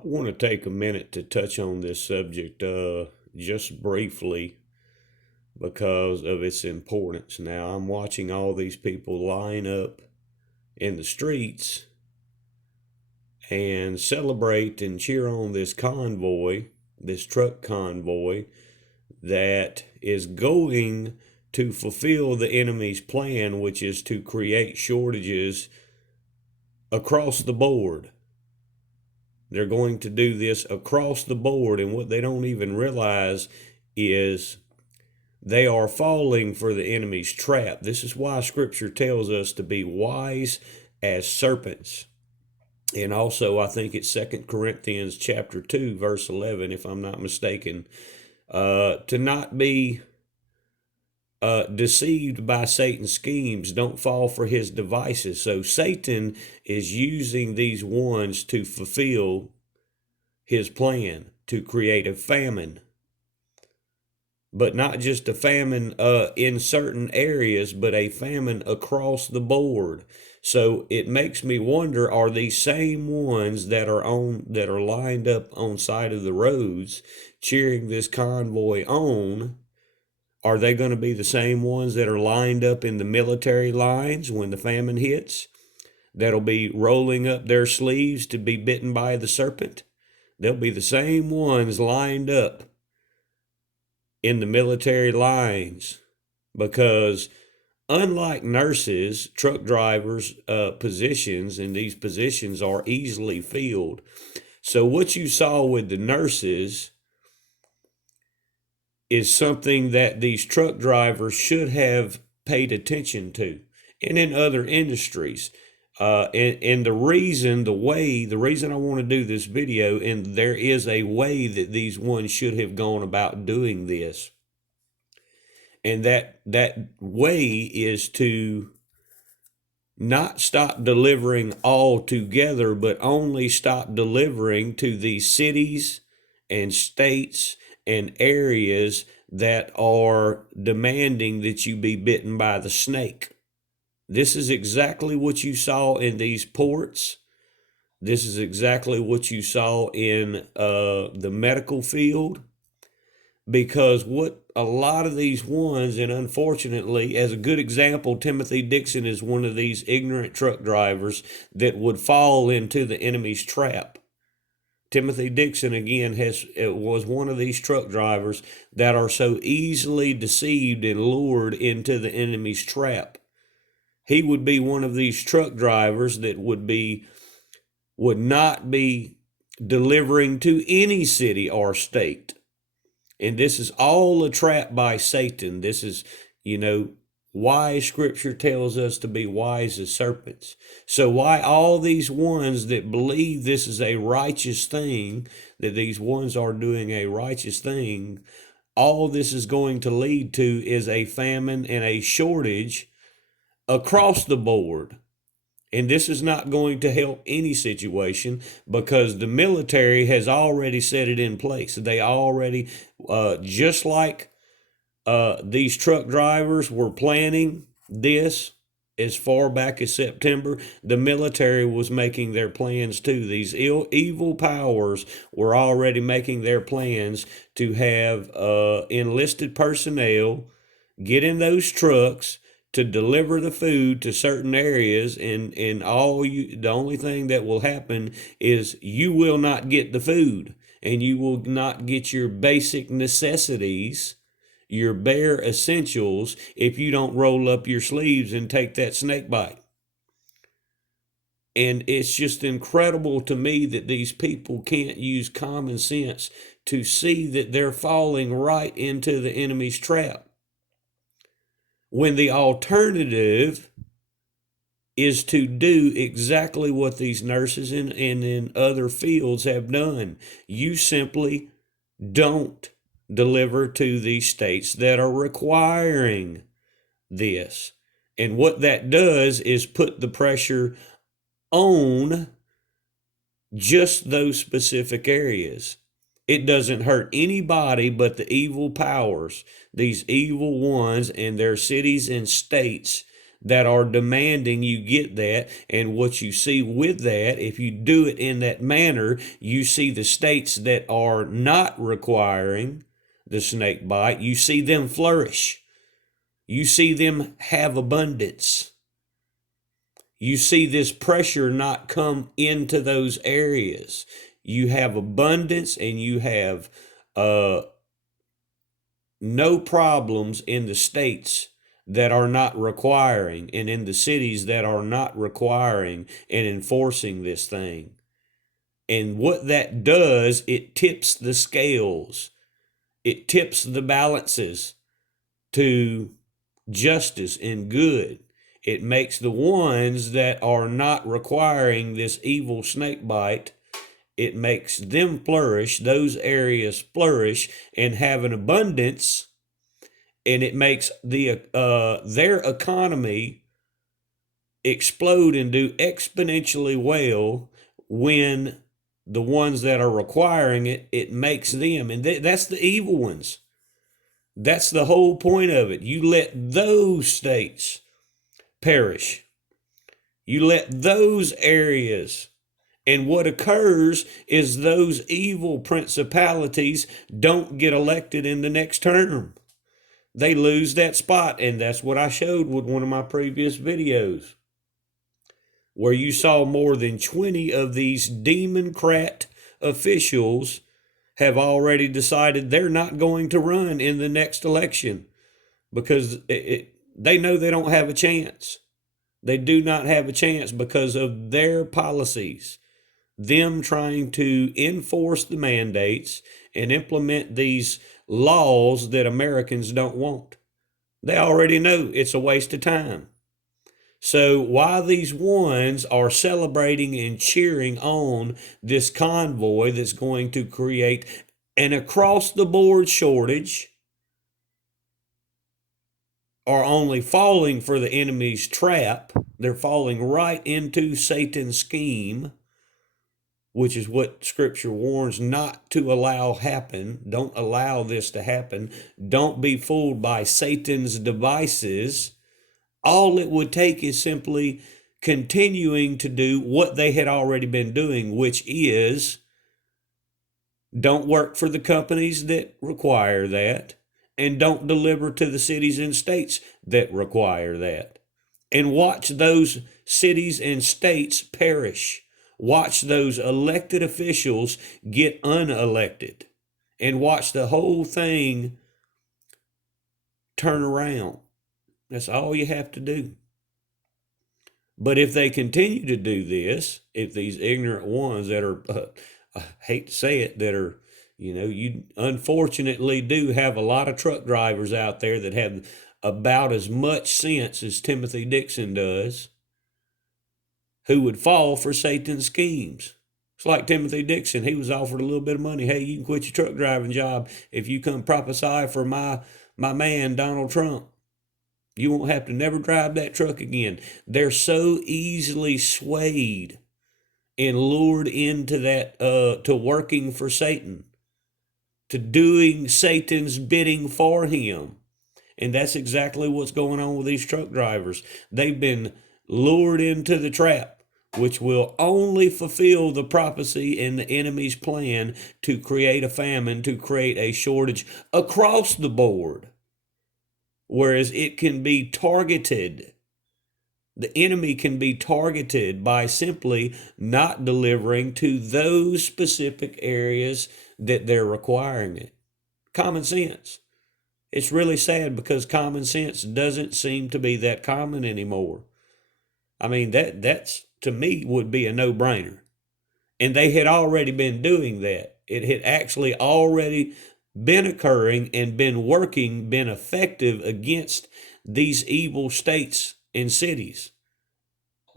I want to take a minute to touch on this subject just briefly because of its importance. Now, I'm watching all these people line up in the streets and celebrate and cheer on this convoy, this truck convoy that is going to fulfill the enemy's plan, which is to create shortages across the board. They're going to do this across the board, and what they don't even realize is they are falling for the enemy's trap. This is why Scripture tells us to be wise as serpents. And also, I think it's 2 Corinthians chapter 2, verse 11, if I'm not mistaken, to not be deceived by Satan's schemes. Don't fall for his devices. So Satan is using these ones to fulfill his plan, to create a famine. But not just a famine in certain areas, but a famine across the board. So it makes me wonder, are these same ones that are lined up on side of the roads cheering this convoy on, are they going to be the same ones that are lined up in the military lines when the famine hits, that'll be rolling up their sleeves to be bitten by the serpent? They'll be the same ones lined up in the military lines, because unlike nurses, truck drivers' positions, and these positions are easily filled. So what you saw with the nurses is something that these truck drivers should have paid attention to, and in other industries. And the reason I want to do this video, and there is a way that these ones should have gone about doing this, and that way is to not stop delivering altogether, but only stop delivering to these cities and states and areas that are demanding that you be bitten by the snake. This is exactly what you saw in these ports. This is exactly what you saw in the medical field. Because what a lot of these ones, and unfortunately, as a good example, Timothy Dixon is one of these ignorant truck drivers that would fall into the enemy's trap. Timothy Dixon, again, was one of these truck drivers that are so easily deceived and lured into the enemy's trap. He would be one of these truck drivers that would not be delivering to any city or state. And this is all a trap by Satan. This is, why Scripture tells us to be wise as serpents. So why all these ones that believe this is a righteous thing, that these ones are doing a righteous thing, all this is going to lead to is a famine and a shortage across the board. And this is not going to help any situation, because the military has already set it in place. They already, just like these truck drivers were planning this as far back as September, the military was making their plans too. These evil powers were already making their plans to have enlisted personnel get in those trucks to deliver the food to certain areas, and the only thing that will happen is you will not get the food, and you will not get your basic necessities, your bare essentials, if you don't roll up your sleeves and take that snake bite. And it's just incredible to me that these people can't use common sense to see that they're falling right into the enemy's trap, when the alternative is to do exactly what these nurses and in other fields have done. You simply don't deliver to these states that are requiring this. And what that does is put the pressure on just those specific areas. It doesn't hurt anybody but the evil powers, these evil ones and their cities and states that are demanding you get that. And what you see with that, if you do it in that manner, you see the states that are not requiring the snake bite, you see them flourish. You see them have abundance. You see this pressure not come into those areas. You have abundance, and you have no problems in the states that are not requiring, and in the cities that are not requiring and enforcing this thing. And what that does, it tips the scales. It tips the balances to justice and good. It makes the ones that are not requiring this evil snake bite, it makes them flourish, those areas flourish and have an abundance, and it makes their economy explode and do exponentially well when the ones that are requiring it, it makes them, and that's the evil ones. That's the whole point of it. You let those states perish. You let those areas, and what occurs is those evil principalities don't get elected in the next term. They lose that spot, and that's what I showed with one of my previous videos, where you saw more than 20 of these Democrat officials have already decided they're not going to run in the next election because they know they don't have a chance. They do not have a chance because of their policies, them trying to enforce the mandates and implement these laws that Americans don't want. They already know it's a waste of time. So while these ones are celebrating and cheering on this convoy that's going to create an across-the-board shortage, are only falling for the enemy's trap, they're falling right into Satan's scheme, which is what Scripture warns not to allow happen. Don't allow this to happen. Don't be fooled by Satan's devices. All it would take is simply continuing to do what they had already been doing, which is don't work for the companies that require that, and don't deliver to the cities and states that require that. And watch those cities and states perish. Watch those elected officials get unelected, and watch the whole thing turn around. That's all you have to do. But if they continue to do this, if these ignorant ones that are, I hate to say it, that are, you unfortunately do have a lot of truck drivers out there that have about as much sense as Timothy Dixon does, who would fall for Satan's schemes. It's like Timothy Dixon. He was offered a little bit of money. Hey, you can quit your truck driving job if you come prophesy for my man, Donald Trump. You won't have to never drive that truck again. They're so easily swayed and lured into that, to working for Satan, to doing Satan's bidding for him. And that's exactly what's going on with these truck drivers. They've been lured into the trap, which will only fulfill the prophecy and the enemy's plan to create a famine, to create a shortage across the board. Whereas it can be targeted. The enemy can be targeted by simply not delivering to those specific areas that they're requiring it. Common sense. It's really sad because common sense doesn't seem to be that common anymore. I mean, that's to me would be a no-brainer. And they had already been doing that. It had actually already been occurring and been working, been effective against these evil states and cities.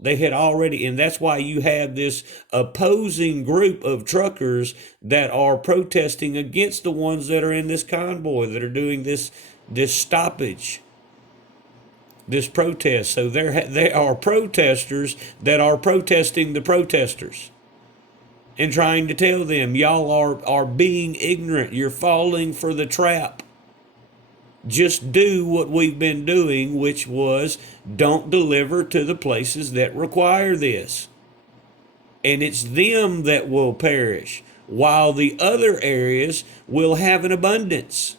They had already, and that's why you have this opposing group of truckers that are protesting against the ones that are in this convoy, that are doing this stoppage, this protest. So there are protesters that are protesting the protesters and trying to tell them, y'all are being ignorant. You're falling for the trap. just do what we've been doing, which was don't deliver to the places that require this. And it's them that will perish, while the other areas will have an abundance,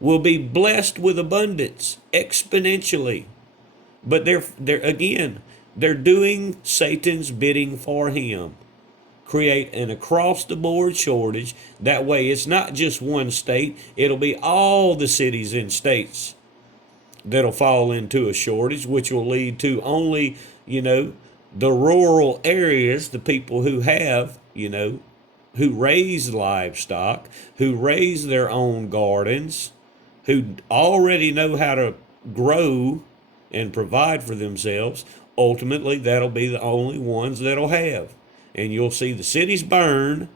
will be blessed with abundance exponentially. But they're doing Satan's bidding for him. Create an across the board shortage. That way it's not just one state, it'll be all the cities and states that'll fall into a shortage, which will lead to only, the rural areas, the people who have, who raise livestock, who raise their own gardens, who already know how to grow and provide for themselves. Ultimately, that'll be the only ones that'll have. And you'll see the cities burn,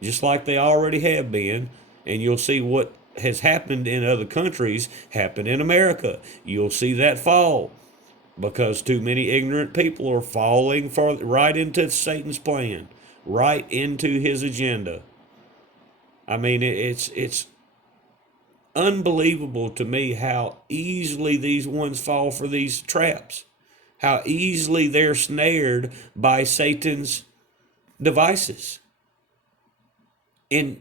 just like they already have been, and you'll see what has happened in other countries happen in America. You'll see that fall because too many ignorant people are falling right into Satan's plan, right into his agenda. I mean, it's unbelievable to me how easily these ones fall for these traps, how easily they're snared by Satan's devices. And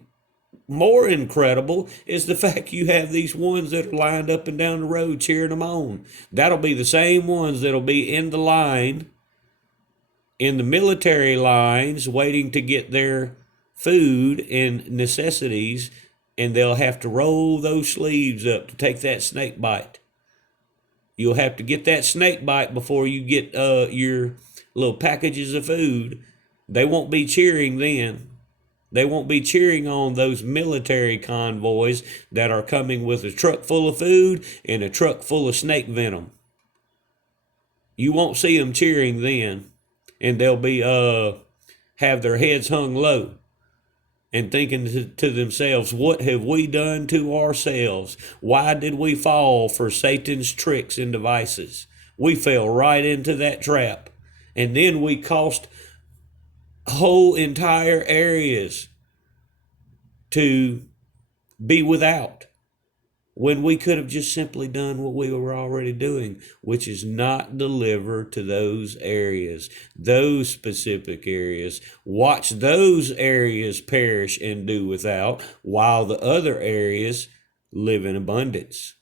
more incredible is the fact you have these ones that are lined up and down the road cheering them on. That'll be the same ones that'll be in the line, in the military lines, waiting to get their food and necessities, and they'll have to roll those sleeves up to take that snake bite. You'll have to get that snake bite before you get your little packages of food. They won't be cheering then. They won't be cheering on those military convoys that are coming with a truck full of food and a truck full of snake venom. You won't see them cheering then, and they'll be have their heads hung low and thinking to themselves, what have we done to ourselves? Why did we fall for Satan's tricks and devices? We fell right into that trap, and then we cost whole entire areas to be without, when we could have just simply done what we were already doing, which is not deliver to those areas, those specific areas. Watch those areas perish and do without, while the other areas live in abundance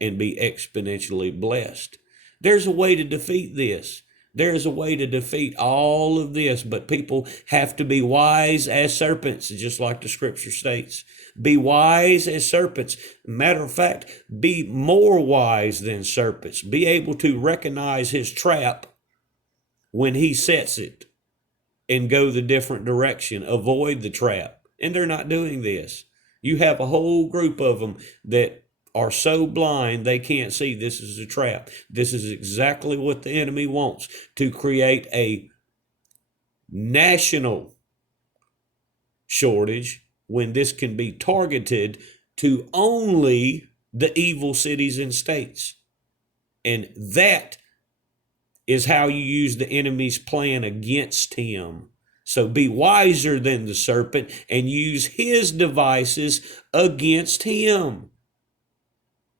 and be exponentially blessed. There's a way to defeat this. There's a way to defeat all of this, but people have to be wise as serpents, just like the scripture states. Be wise as serpents. Matter of fact, be more wise than serpents. Be able to recognize his trap when he sets it and go the different direction. Avoid the trap. And they're not doing this. You have a whole group of them that are so blind they can't see this is a trap. This is exactly what the enemy wants, to create a national shortage when this can be targeted to only the evil cities and states. And that is how you use the enemy's plan against him. So be wiser than the serpent and use his devices against him.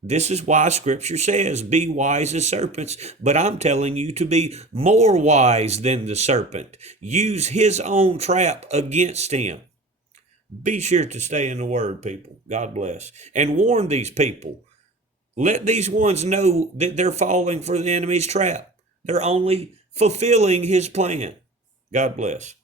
This is why scripture says, be wise as serpents, but I'm telling you to be more wise than the serpent. Use his own trap against him. Be sure to stay in the word, people. God bless. And warn these people. Let these ones know that they're falling for the enemy's trap. They're only fulfilling his plan. God bless.